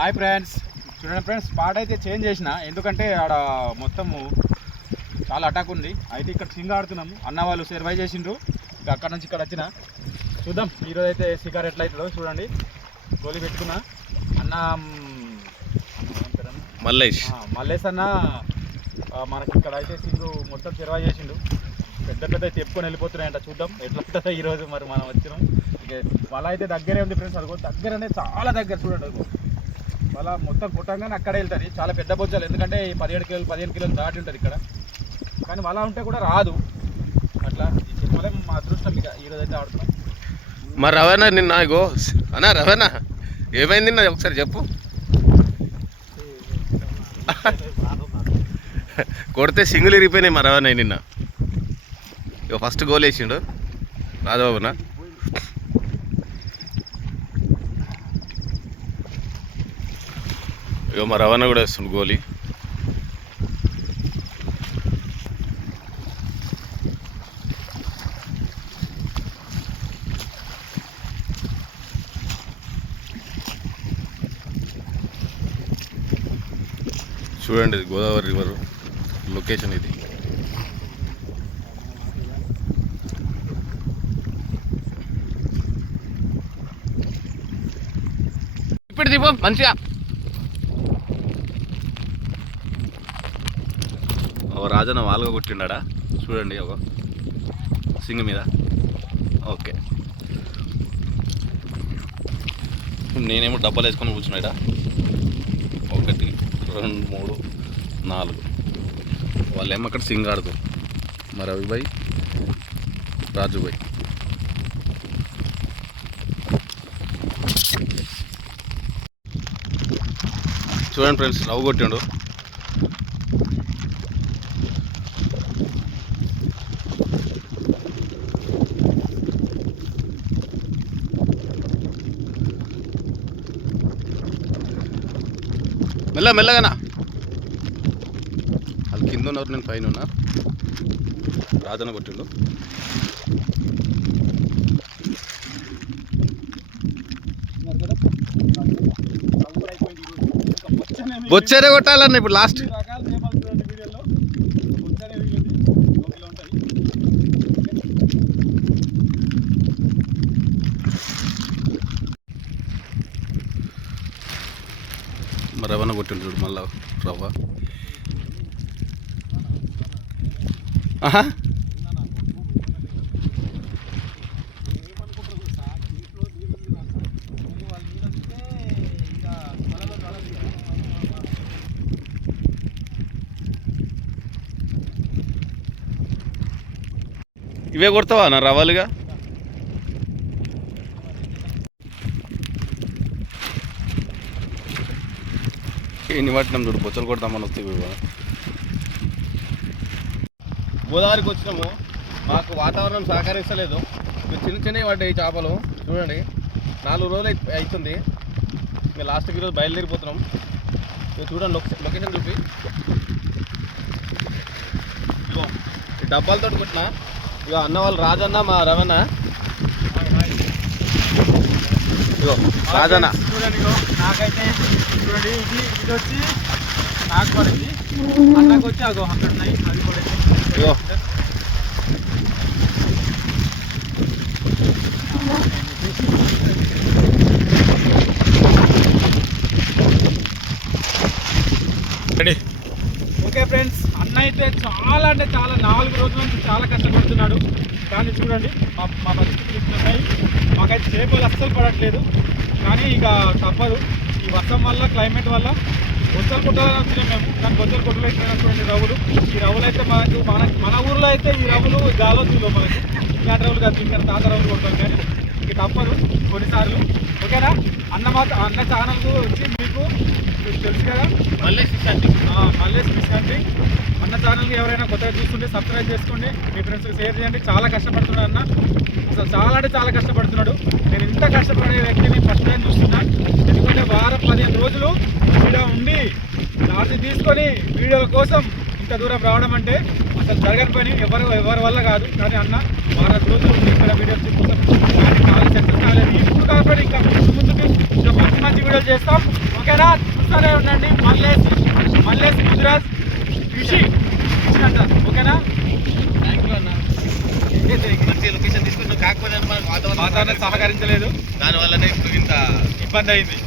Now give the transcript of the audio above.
Hi friends, చూడండి friends, spot అయితే change చేసిన. ఎందుకంటే ఆడ మొత్తము చాలా అటాక్ ఉంది. అయితే ఇక్కడ సింగ్ ఆడుతున్నాము. అన్న వాళ్ళు సర్వై చేసిండ్రు. ఇంకా అక్కడ నుంచి ఇక్కడ వచ్చిన చూద్దాం ఈరోజు అయితే షికార్ ఎట్లా అవుతుందో చూడండి. గోలీ పెట్టుకున్నా. అన్న మల్లేష్ అన్న మనకి ఇక్కడ అయితే సింగ్ మొత్తం సర్వై చేసిండు. పెద్ద పెద్ద తెప్పుకొని వెళ్ళిపోతున్నాయంట. చూద్దాం ఎట్లా ఉంటుందో ఈరోజు. మరి మనం వచ్చినాం. వల అయితే దగ్గరే ఉంది ఫ్రెండ్స్. అదిగో దగ్గరనే, చాలా దగ్గర చూడండి. అదిగో వల మొత్తం కుట్టంగానే అక్కడే వెళ్తుంది. చాలా పెద్ద బొజ్జాలు, ఎందుకంటే 15 కిలోలు దాటి ఉంటుంది ఇక్కడ. కానీ వల ఉంటే కూడా రాదు. అట్లా చెప్పలేం. మా అదృష్టం ఇక ఈరోజు అయితే ఆడుతున్నాం. మరి రవాణా నిన్న ఇగో అన్నా రవాణా ఏమైంది నిన్న ఒకసారి చెప్పు. కొడితే సింగిల్ ఇరిగిపోయినాయి మా రవాణా నిన్న. ఇక ఫస్ట్ గోల్ వేసిండు రాజబాబునా. ఇక మా రవాణా కూడా వేస్తుండు గోలీ. చూడండి గోదావరి రివర్ లొకేషన్ ఇది. ఇప్పుడు దిపో మంచిగా. ఒక రాజన్న వాల్గా కొట్టిండా చూడండి. ఒక సింగ్ మీద. ఓకే, నేనేమో డబ్బాలు వేసుకొని కూర్చున్నాడా. 1 2 3 4 వాళ్ళేమో అక్కడ సింగ్ ఆడుతారు. మరి రవిభాయ్ రాజుభాయ్. చూడండి ఫ్రెండ్స్, రవ్వు కొట్టిండు. మెల్లగానా. వాళ్ళు కింద ఉన్నారు, నేను పైన ఉన్నా. రాజన్న కొట్టిండు. బొచ్చేరే కొట్టాలన్న ఇప్పుడు లాస్ట్. మరి రవ్వన కొట్టిండు చూడు మళ్ళా రవ్వ. ఇవే కొడతావా నా రవ్వలుగా. ఎన్ని పట్టినాం చూడు, బొచ్చలు కొడతామని వస్తే. గోదావరికి వచ్చినాము. మాకు వాతావరణం సహకరిస్తలేదు. చిన్నవి పడ్డాయి చేపలు. చూడండి 4 రోజులు అవుతుంది. ఇంకా లాస్ట్కి ఈరోజు బయలుదేరిపోతున్నాం. చూడండి లొకేషన్ చూపి. ఈ డబ్బాలతో కొట్టినా. ఇక అన్న వాళ్ళు రాజన్న, మా రవణ. ఇగో రాజన్న చూడండి. నాకైతే చూడండి, ఇది వచ్చి నాకు పడింది. అన్నకు వచ్చి అగో అక్కడ ఉన్నాయి, అది పడింది. ఇగో ఓకే ఫ్రెండ్స్, అన్న అయితే చాలా అంటే చాలా 4 రోజుల నుంచి చాలా కష్టపడుతున్నాడు. కానీ చూడండి మా పరిస్థితులు ఇట్లున్నాయి. మాకైతే చేపలు అస్సలు పడట్లేదు. కానీ ఇక తప్పదు. ఈ వర్షం వల్ల, క్లైమేట్ వల్ల బొచ్చలు కొట్టాలని వచ్చినాం మేము. కానీ బొచ్చలు కొట్టలేకపోయినటువంటి రవ్వులు. ఈ రవ్వులు అయితే మన ఊర్లో అయితే ఈ రవ్వులు గాలోతులు మనకి. ఇలాంటి రవ్వులు కాదు, ఇంకా తాత రవ్వులు కొడతాం. కానీ ఇక తప్పదు కొన్నిసార్లు. ఓకేనా. అన్న ఛానల్ వచ్చి మీకు తెలుసు కదా, మల్లేష్ ఫిష్ హంటింగ్. అన్న ఛానల్కి ఎవరైనా కొత్తగా చూస్తుంటే సబ్స్క్రైబ్ చేసుకోండి, మీ ఫ్రెండ్స్కి షేర్ చేయండి. చాలా కష్టపడుతున్నాడు అన్న, అసలు చాలా అంటే చాలా కష్టపడుతున్నాడు. నేను ఇంత కష్టపడే వ్యక్తిని ఫస్ట్ టైం చూస్తున్నా. ఎందుకంటే వారం 15 రోజులు వీడియో ఉండి లాస్ట్ తీసుకొని వీడియోల కోసం ఇంత దూరం రావడం అంటే అసలు జరగని పని. ఎవరి వల్ల కాదు. కానీ అన్న వారం రోజులు ఉండి ఇక్కడ వీడియోస్ కోసం కానీ చాలా సక్సెస్ కాలేదు. ఇప్పుడు కాబట్టి ఇంకా ముందుకి మంచి వీడియోలు చేస్తాం. ఓకే. ఓకేనా, చూస్తూనే ఉండండి. మల్లేష్ ముదిరాజ్ ఫిషింగ్ అంటారు. ఓకేనా, లొకేషన్ తీసుకున్నాం, కాకపోతే మనకు వాతావరణం సహకరించలేదు, దానివల్లనే ఇప్పుడు ఇంత ఇబ్బంది అయింది.